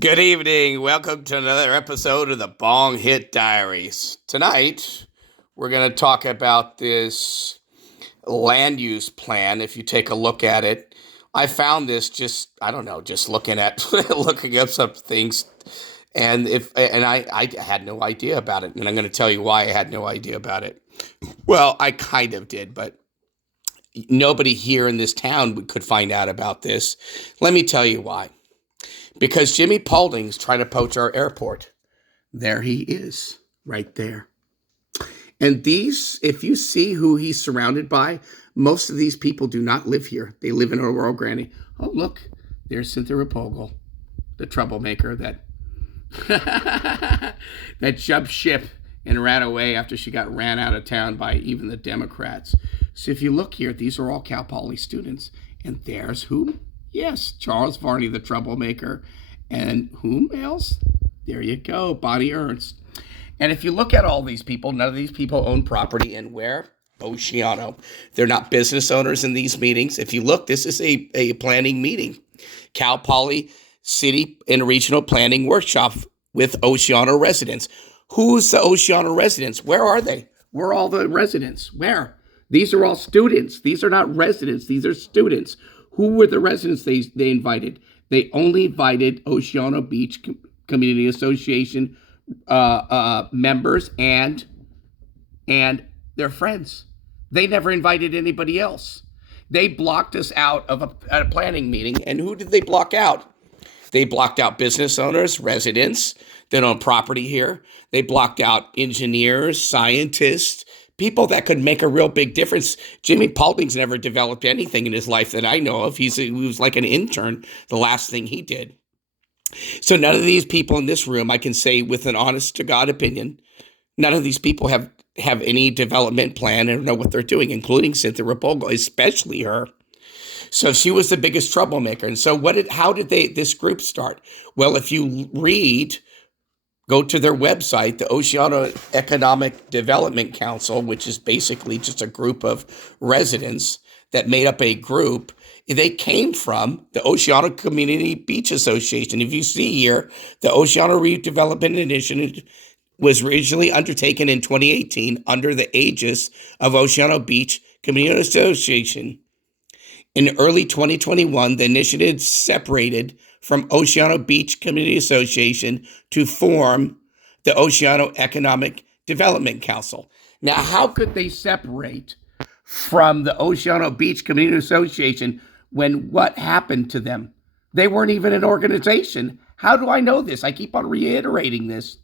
Good evening. Welcome to another episode of the Bong Diaries. Tonight, we're going to talk about this land use plan. If you take a look at it, I found this just looking at looking up some things, and I had no idea about it, and I'm going to tell you why I had no idea about it. Well, I kind of did, but nobody here in this town could find out about this. Let me tell you why. Because Jimmy Paulding's trying to poach our airport. There he is, right there. And these, if you see who he's surrounded by, most of these people do not live here. They live in Arroyo Grande. Oh, look, there's Cynthia Rapogel, the troublemaker that that jumped ship and ran away after she got ran out of town by even the Democrats. So if you look here, these are all Cal Poly students. And there's who? Yes, Charles Varney, the troublemaker. And whom else? There you go, Bonnie Ernst. And if you look at all these people, none of these people own property in where? Oceano. They're not business owners in these meetings. If you look, this is a planning meeting. Cal Poly City and Regional Planning Workshop with Oceano residents. Who's the Oceano residents? Where are they? Where are all the residents? Where? These are all students. These are not residents. These are students. Who were the residents they invited? They only invited Oceano Beach Community Association members and their friends. They never invited anybody else. They blocked us out of a planning meeting. And who did they block out? They blocked out business owners, residents that own property here. They blocked out engineers, scientists, people that could make a real big difference. Jimmy Paulding's never developed anything in his life that I know of. He was like an intern, the last thing he did. So none of these people in this room, I can say with an honest to God opinion, none of these people have any development plan and know what they're doing, including Cynthia Rapogel, especially her. So she was the biggest troublemaker. And so how did this group start? Well, if you go to their website, the Oceano Economic Development Council, which is basically just a group of residents that made up a group. They came from the Oceano Community Beach Association. If you see here, the Oceano Redevelopment Initiative was originally undertaken in 2018 under the aegis of Oceano Beach Community Association. In early 2021, the initiative separated from Oceano Beach Community Association to form the Oceano Economic Development Council. Now, how could they separate from the Oceano Beach Community Association when what happened to them? They weren't even an organization. How do I know this? I keep on reiterating this.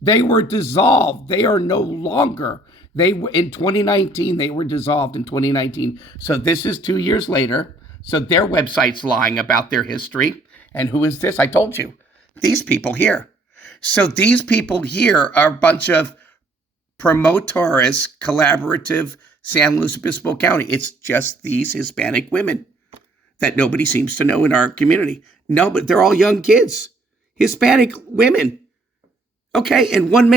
They were dissolved. They are no longer. In 2019, they were dissolved in 2019. So this is 2 years later. So their website's lying about their history. And who is this? I told you. These people here. So these people here are a bunch of promotores collaborative San Luis Obispo County. It's just these Hispanic women that nobody seems to know in our community. No, but they're all young kids. Hispanic women. Okay, and one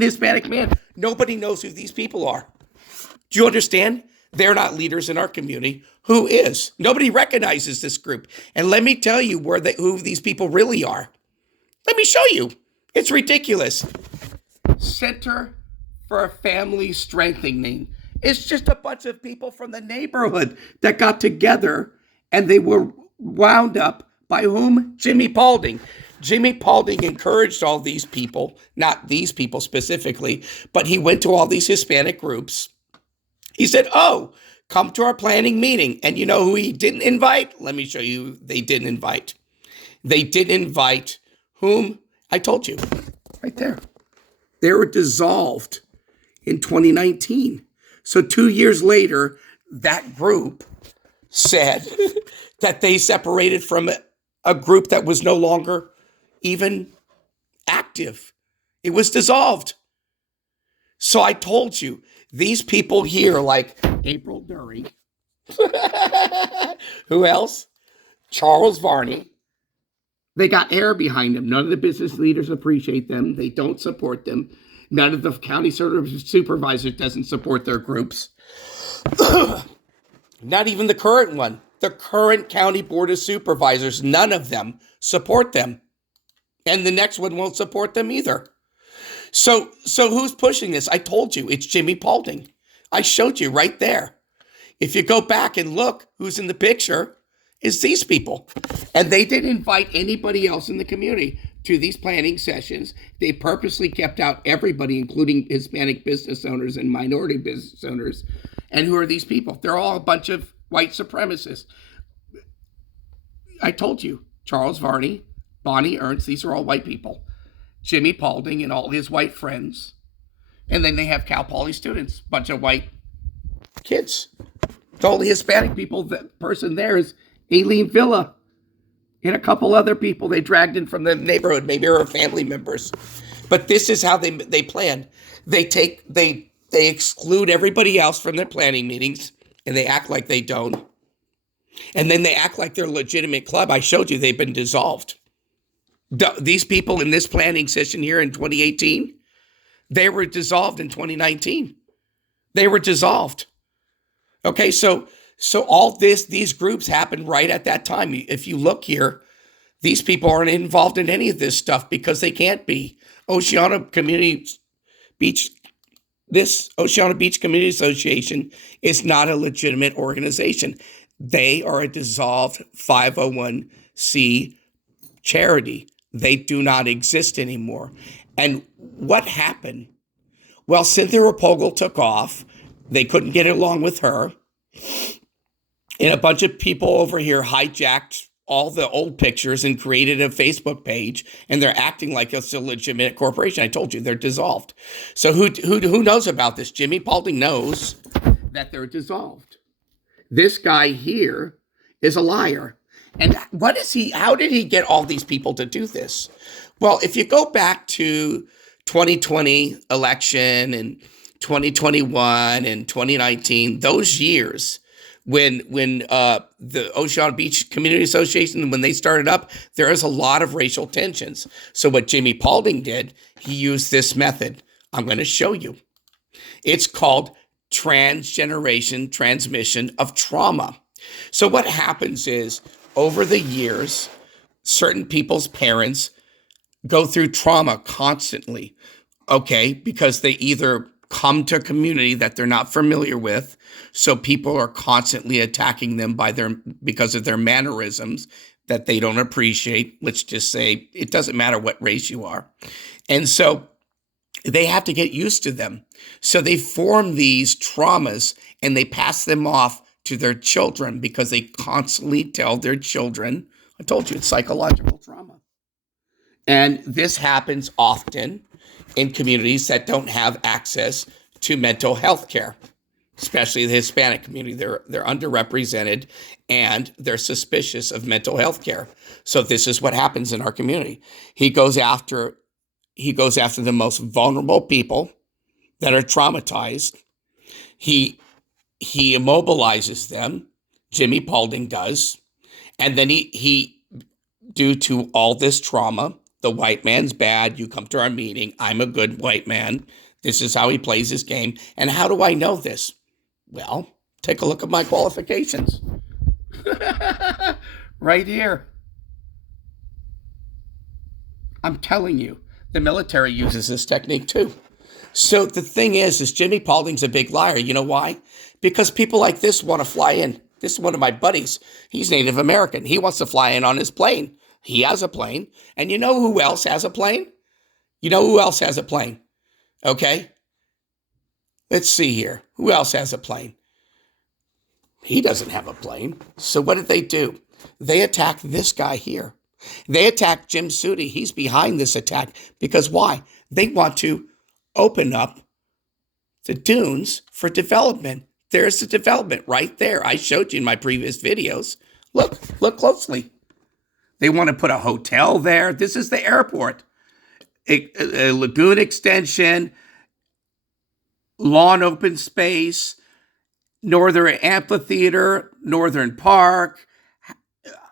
Hispanic man. Nobody knows who these people are. Do you understand? They're not leaders in our community. Who is? Nobody recognizes this group. And let me tell you who these people really are. Let me show you. It's ridiculous. Center for Family Strengthening. It's just a bunch of people from the neighborhood that got together and they were wound up by whom? Jimmy Paulding. Jimmy Paulding encouraged all these people, not these people specifically, but he went to all these Hispanic groups. He said, oh, come to our planning meeting. And you know who he didn't invite? Let me show you. They didn't invite. They didn't invite whom? I told you. Right there. They were dissolved in 2019. So 2 years later, that group said that they separated from a group that was no longer even active. It was dissolved. So I told you, these people here, like April Dury, who else? Charles Varney. They got air behind them. None of the business leaders appreciate them. They don't support them. None of the county supervisors doesn't support their groups. Not even the current one. The current county board of supervisors, none of them support them. And the next one won't support them either. So who's pushing this? I told you, it's Jimmy Paulding. I showed you right there. If you go back and look, who's in the picture is these people. And they didn't invite anybody else in the community to these planning sessions. They purposely kept out everybody, including Hispanic business owners and minority business owners. And who are these people? They're all a bunch of white supremacists. I told you, Charles Varney, Bonnie Ernst, these are all white people. Jimmy Paulding and all his white friends. And then they have Cal Poly students, bunch of white kids. The only Hispanic people, the person there is Aileen Villa and a couple other people they dragged in from the neighborhood, maybe her family members. But this is how they plan. They exclude everybody else from their planning meetings, and they act like they don't. And then they act like they're a legitimate club. I showed you they've been dissolved. These people in this planning session here in 2018, they were dissolved in 2019. They were dissolved. Okay, so all these groups happened right at that time. If you look here, these people aren't involved in any of this stuff because they can't be. Oceano Beach Community Association is not a legitimate organization. They are a dissolved 501c charity. They do not exist anymore. And what happened? Well, Cynthia Rapogel took off. They couldn't get along with her. And a bunch of people over here hijacked all the old pictures and created a Facebook page, and they're acting like it's a legitimate corporation. I told you, they're dissolved. So who knows about this? Jimmy Paulding knows that they're dissolved. This guy here is a liar. And how did he get all these people to do this? Well, if you go back to 2020 election and 2021 and 2019, those years when the Oceano Beach Community Association, when they started up, there is a lot of racial tensions. So what Jimmy Paulding did, he used this method. I'm going to show you. It's called transgeneration transmission of trauma. So what happens is, over the years, certain people's parents go through trauma constantly, okay, because they either come to a community that they're not familiar with, so people are constantly attacking them because of their mannerisms that they don't appreciate. Let's just say it doesn't matter what race you are. And so they have to get used to them. So they form these traumas and they pass them off to their children because they constantly tell their children, I told you, it's psychological trauma. And this happens often in communities that don't have access to mental health care, especially the Hispanic community. They're underrepresented and they're suspicious of mental health care. So this is what happens in our community. He goes after the most vulnerable people that are traumatized. He immobilizes them. Jimmy Paulding does. And then he due to all this trauma, the white man's bad. You come to our meeting. I'm a good white man. This is how he plays his game. And how do I know this? Well, take a look at my qualifications. Right here. I'm telling you, the military uses this technique too. So the thing is Jimmy Paulding's a big liar. You know why? Because people like this want to fly in. This is one of my buddies. He's Native American. He wants to fly in on his plane. He has a plane. And you know who else has a plane? You know who else has a plane? Okay? Let's see here. Who else has a plane? He doesn't have a plane. So what did they do? They attacked this guy here. They attacked Jim Sudi. He's behind this attack. Because why? They want to open up the dunes for development. There's the development right there. I showed you in my previous videos. Look closely. They want to put a hotel there. This is the airport. A lagoon extension, lawn open space, northern amphitheater, northern park,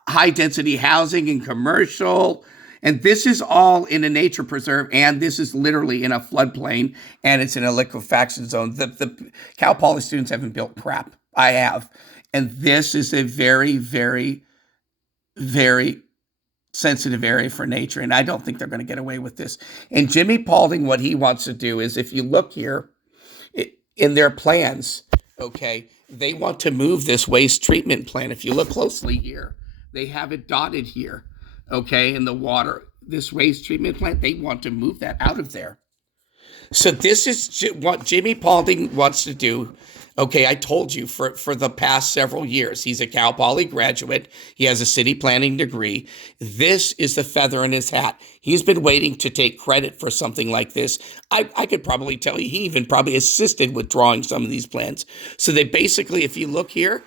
high density housing and commercial. And this is all in a nature preserve, and this is literally in a floodplain, and it's in a liquefaction zone. The Cal Poly students haven't built crap. I have. And this is a very, very, very sensitive area for nature, and I don't think they're going to get away with this. And Jimmy Paulding, what he wants to do is, if you look here in their plans, okay, they want to move this waste treatment plant. If you look closely here, they have it dotted here, okay, in the water. This waste treatment plant, they want to move that out of there. So this is what Jimmy Paulding wants to do. Okay, I told you for the past several years. He's a Cal Poly graduate. He has a city planning degree. This is the feather in his hat. He's been waiting to take credit for something like this. I could probably tell you he even probably assisted with drawing some of these plans. So they basically, if you look here,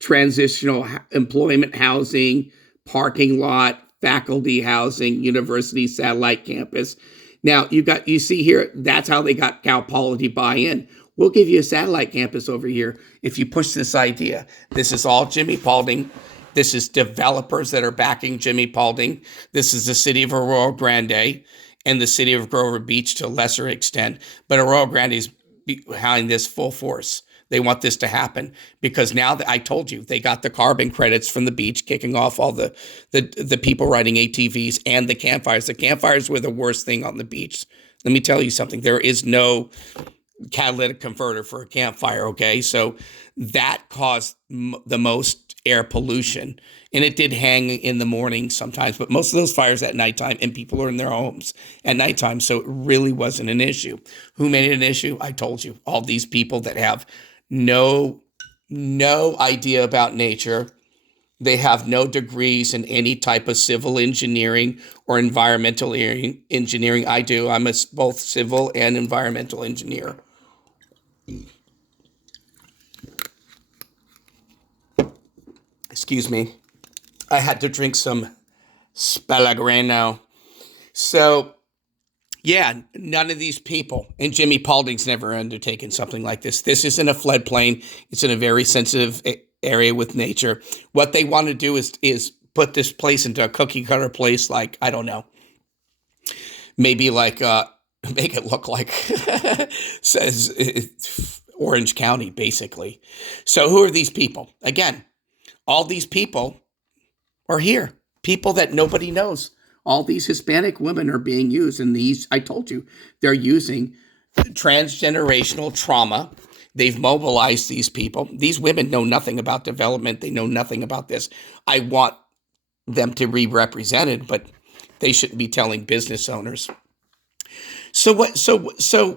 transitional employment housing, parking lot, faculty housing, university satellite campus. Now, you see here, that's how they got Cal Poly to buy in. We'll give you a satellite campus over here if you push this idea. This is all Jimmy Paulding. This is developers that are backing Jimmy Paulding. This is the city of Arroyo Grande and the city of Grover Beach to a lesser extent. But Arroyo Grande is behind this full force. They want this to happen because now that I told you, they got the carbon credits from the beach, kicking off all the people riding ATVs and the campfires. The campfires were the worst thing on the beach. Let me tell you something. There is no catalytic converter for a campfire, okay? So that caused the most air pollution. And it did hang in the morning sometimes, but most of those fires at nighttime, and people are in their homes at nighttime, so it really wasn't an issue. Who made it an issue? I told you, all these people that have no idea about nature. They have no degrees in any type of civil engineering or environmental engineering. I do. I'm both civil and environmental engineer. Excuse me. I had to drink some Spalagrano. So, yeah, none of these people, and Jimmy Paulding's never undertaken something like this. This isn't a floodplain. It's in a very sensitive area with nature. What they want to do is put this place into a cookie cutter place, like, I don't know, maybe like make it look like says Orange County, basically. So who are these people? Again, all these people are here. People that nobody knows. All these Hispanic women are being used, and these, I told you, they're using transgenerational trauma. They've mobilized these people. These women know nothing about development. They know nothing about this. I want them to be represented, but they shouldn't be telling business owners. So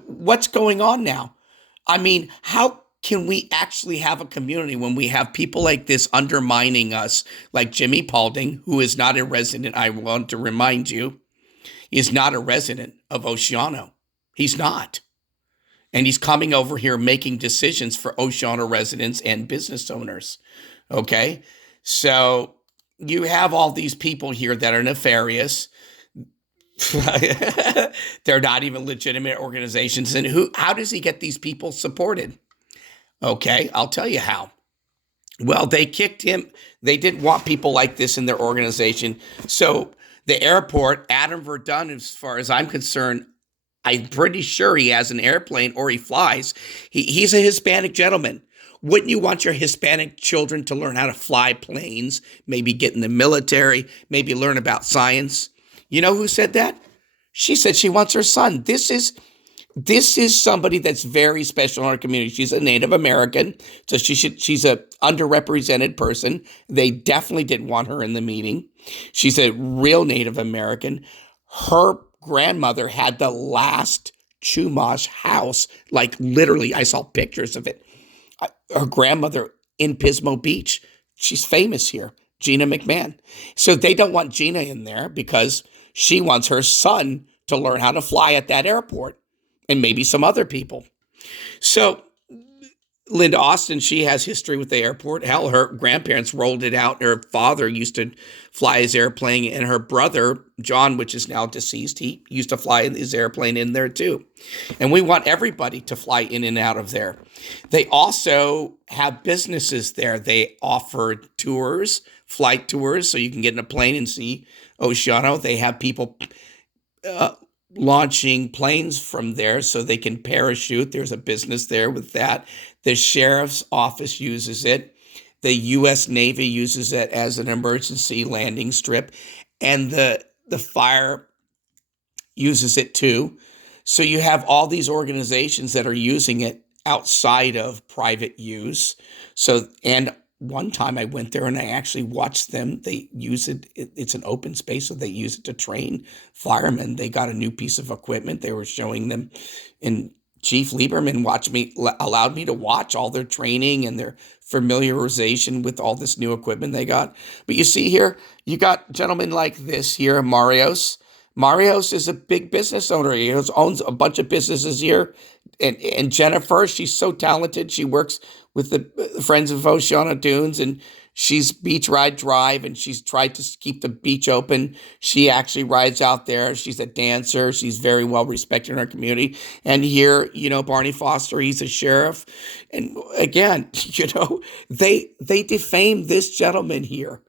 what's going on now? I mean, how can we actually have a community when we have people like this undermining us, like Jimmy Paulding, who is not a resident, I want to remind you, is not a resident of Oceano. He's not. And he's coming over here making decisions for Oceano residents and business owners. Okay? So you have all these people here that are nefarious. They're not even legitimate organizations. And how does he get these people supported? Okay, I'll tell you how. Well, they kicked him. They didn't want people like this in their organization. So the airport, Adam Verdun, as far as I'm concerned, I'm pretty sure he has an airplane or he flies. He's a Hispanic gentleman. Wouldn't you want your Hispanic children to learn how to fly planes, maybe get in the military, maybe learn about science? You know who said that? She said she wants her son. This is somebody that's very special in our community. She's a Native American, so she's a underrepresented person. They definitely didn't want her in the meeting. She's a real Native American. Her grandmother had the last Chumash house, like literally, I saw pictures of it. Her grandmother in Pismo Beach. She's famous here, Gina McMahon. So they don't want Gina in there because she wants her son to learn how to fly at that airport. And maybe some other people. So Linda Austin, she has history with the airport. Hell, her grandparents rolled it out. Her father used to fly his airplane, and her brother, John, which is now deceased, he used to fly his airplane in there too. And we want everybody to fly in and out of there. They also have businesses there. They offer tours, flight tours, so you can get in a plane and see Oceano. They have people launching planes from there so they can parachute. There's a business there with that. The sheriff's office uses it. The U.S. Navy uses it as an emergency landing strip, and the fire uses it too. So you have all these organizations that are using it outside of private use. So, and one time I went there and I actually watched them. They use it. It's an open space, so they use it to train firemen. They got a new piece of equipment. They were showing them, and Chief Lieberman allowed me to watch all their training and their familiarization with all this new equipment they got. But you see here, you got gentlemen like this here, Marios. Marios is a big business owner. He owns a bunch of businesses here. And Jennifer, she's so talented. She works with the Friends of Oceano Dunes, and she's Beach Ride Drive, and she's tried to keep the beach open. She actually rides out there. She's a dancer. She's very well respected in our community. And here, Barney Foster, he's a sheriff. And again, they defame this gentleman here.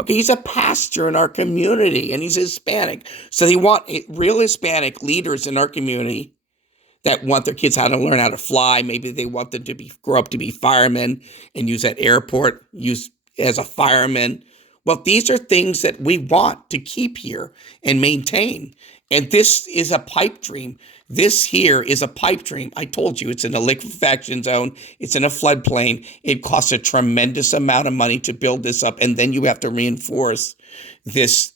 Okay, he's a pastor in our community, and he's Hispanic. So they want real Hispanic leaders in our community that want their kids how to learn how to fly. Maybe they want them to grow up to be firemen and use that airport, use as a fireman. Well, these are things that we want to keep here and maintain. And this is a pipe dream. This here is a pipe dream. I told you, it's in a liquefaction zone. It's in a floodplain. It costs a tremendous amount of money to build this up. And then you have to reinforce this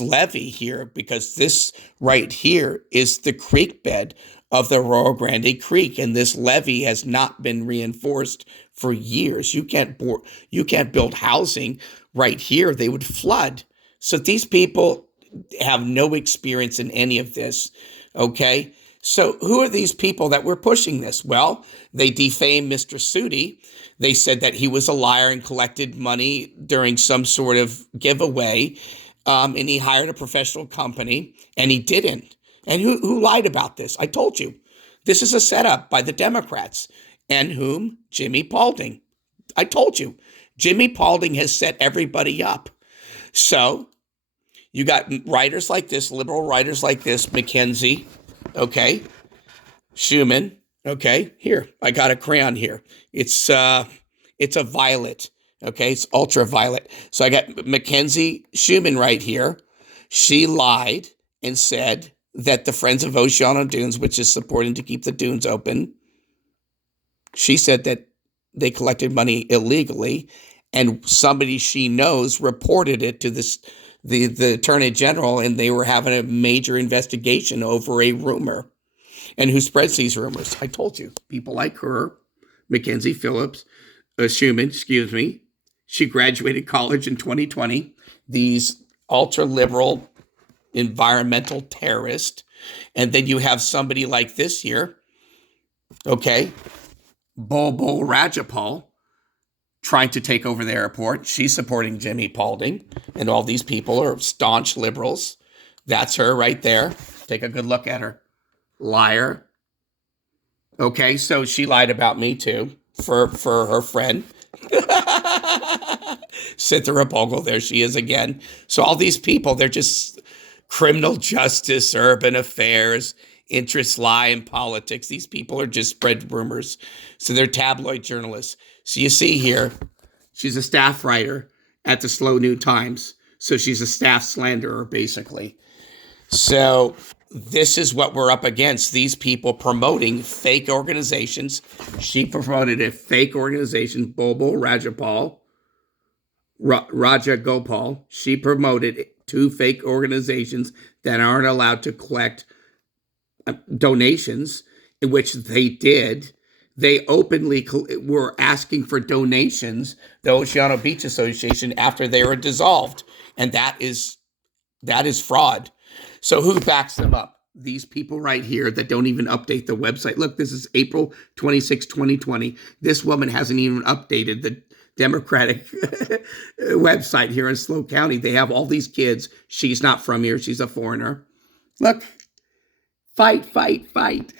levee here, because this right here is the creek bed of the Arroyo Grande Creek, and this levee has not been reinforced for years. You can't build housing right here. They would flood. So these people have no experience in any of this, okay? So who are these people that were pushing this? Well, they defamed Mr. Sudi. They said that he was a liar and collected money during some sort of giveaway, and he hired a professional company, and he didn't. And who lied about this? I told you. This is a setup by the Democrats. And whom? Jimmy Paulding. I told you. Jimmy Paulding has set everybody up. So you got writers like this, liberal writers like this, Mackenzie, okay, Schumann, okay, here, I got a crayon here. It's a violet, okay, it's ultraviolet. So I got Mackenzie Schumann right here. She lied and said that the Friends of Oceano Dunes, which is supporting to keep the dunes open, she said that they collected money illegally, and somebody she knows reported it to the Attorney General, and they were having a major investigation over a rumor. And who spreads these rumors? I told you, people like her, Mackenzie Schumann, she graduated college in 2020. These ultra-liberal environmental terrorists. And then you have somebody like this here, okay, Bulbul Rajapal, trying to take over the airport. She's supporting Jimmy Paulding, and all these people are staunch liberals. That's her right there. Take a good look at her. Liar. Okay, so she lied about me too for her friend. Cynthia Bogle, there she is again. So all these people, they're just criminal justice, urban affairs, interests lie in politics. These people are just spread rumors. So they're tabloid journalists. So you see here, she's a staff writer at the Slow New Times. So she's a staff slanderer, basically. So this is what we're up against. These people promoting fake organizations. She promoted a fake organization, Bulbul Rajapal, Raja Gopal. She promoted 2 fake organizations that aren't allowed to collect donations, in which they did. They openly were asking for donations, the Oceano Beach Association, after they were dissolved. And that is fraud. So who backs them up? These people right here that don't even update the website. Look, this is April 26, 2020. This woman hasn't even updated the Democratic website here in Slow County. They have all these kids. She's not from here. She's a foreigner. Look, fight, fight, fight.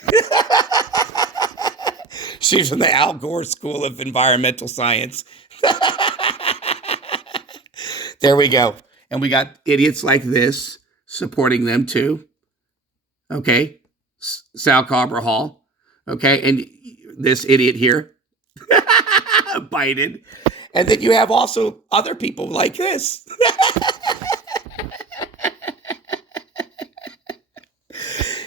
She's from the Al Gore School of Environmental Science. There we go. And we got idiots like this supporting them too. Okay. Sal Carvajal. Okay. And this idiot here. Biden. And then you have also other people like this.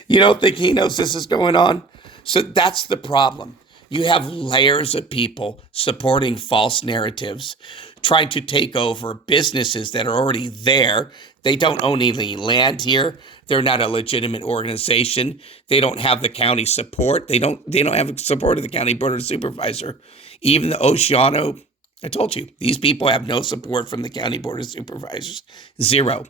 You don't think he knows this is going on? So that's the problem. You have layers of people supporting false narratives, trying to take over businesses that are already there. They don't own any land here. They're not a legitimate organization. They don't have the county support. They don't have support of the county board of supervisor. Even the Oceano, I told you, these people have no support from the county board of supervisors. Zero.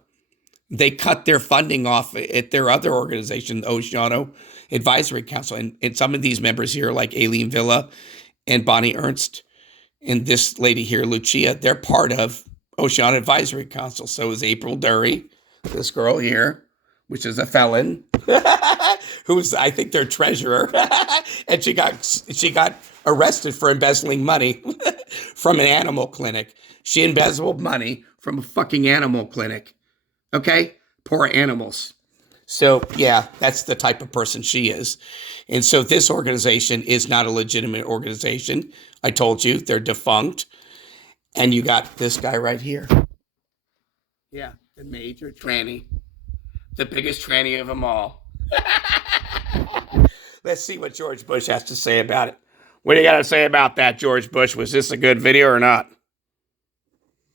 They cut their funding off at their other organization, the Oceano Advisory Council. And some of these members here, like Aileen Villa and Bonnie Ernst, and this lady here, Lucia, they're part of Oceano Advisory Council. So is April Dury, this girl here, which is a felon, who's, I think, their treasurer. And she got arrested for embezzling money from an animal clinic. She embezzled money from a fucking animal clinic. Okay? Poor animals. So, yeah, that's the type of person she is. And so this organization is not a legitimate organization. I told you, they're defunct. And you got this guy right here. Yeah, the major tranny. The biggest tranny of them all. Let's see what George Bush has to say about it. What do you got to say about that, George Bush? Was this a good video or not?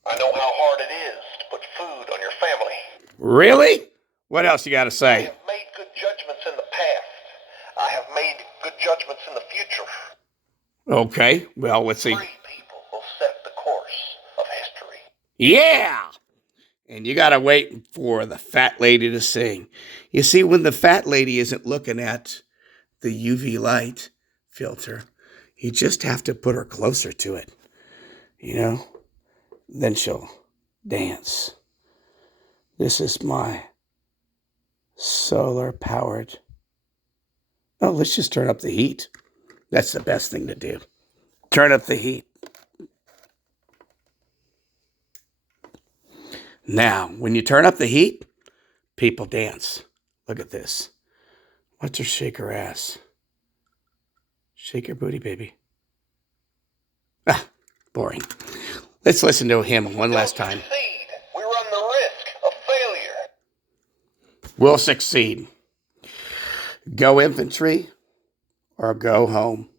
I know how hard it is to put food on your family. Really? What else you got to I say? have made good judgments in the past. I have made good judgments in the future. Okay, well, let's see. Free people will set the course of history. Yeah! And you got to wait for the fat lady to sing. You see, when the fat lady isn't looking at the UV light filter, you just have to put her closer to it. You know? Then she'll dance. This is my solar powered. Oh, let's just turn up the heat. That's the best thing to do. Turn up the heat. Now, when you turn up the heat, people dance. Look at this. Watch her shake her ass. Shake your booty, baby. Ah, boring. Let's listen to him one last time. Succeed. We run the risk of failure. We'll succeed. Go infantry or go home.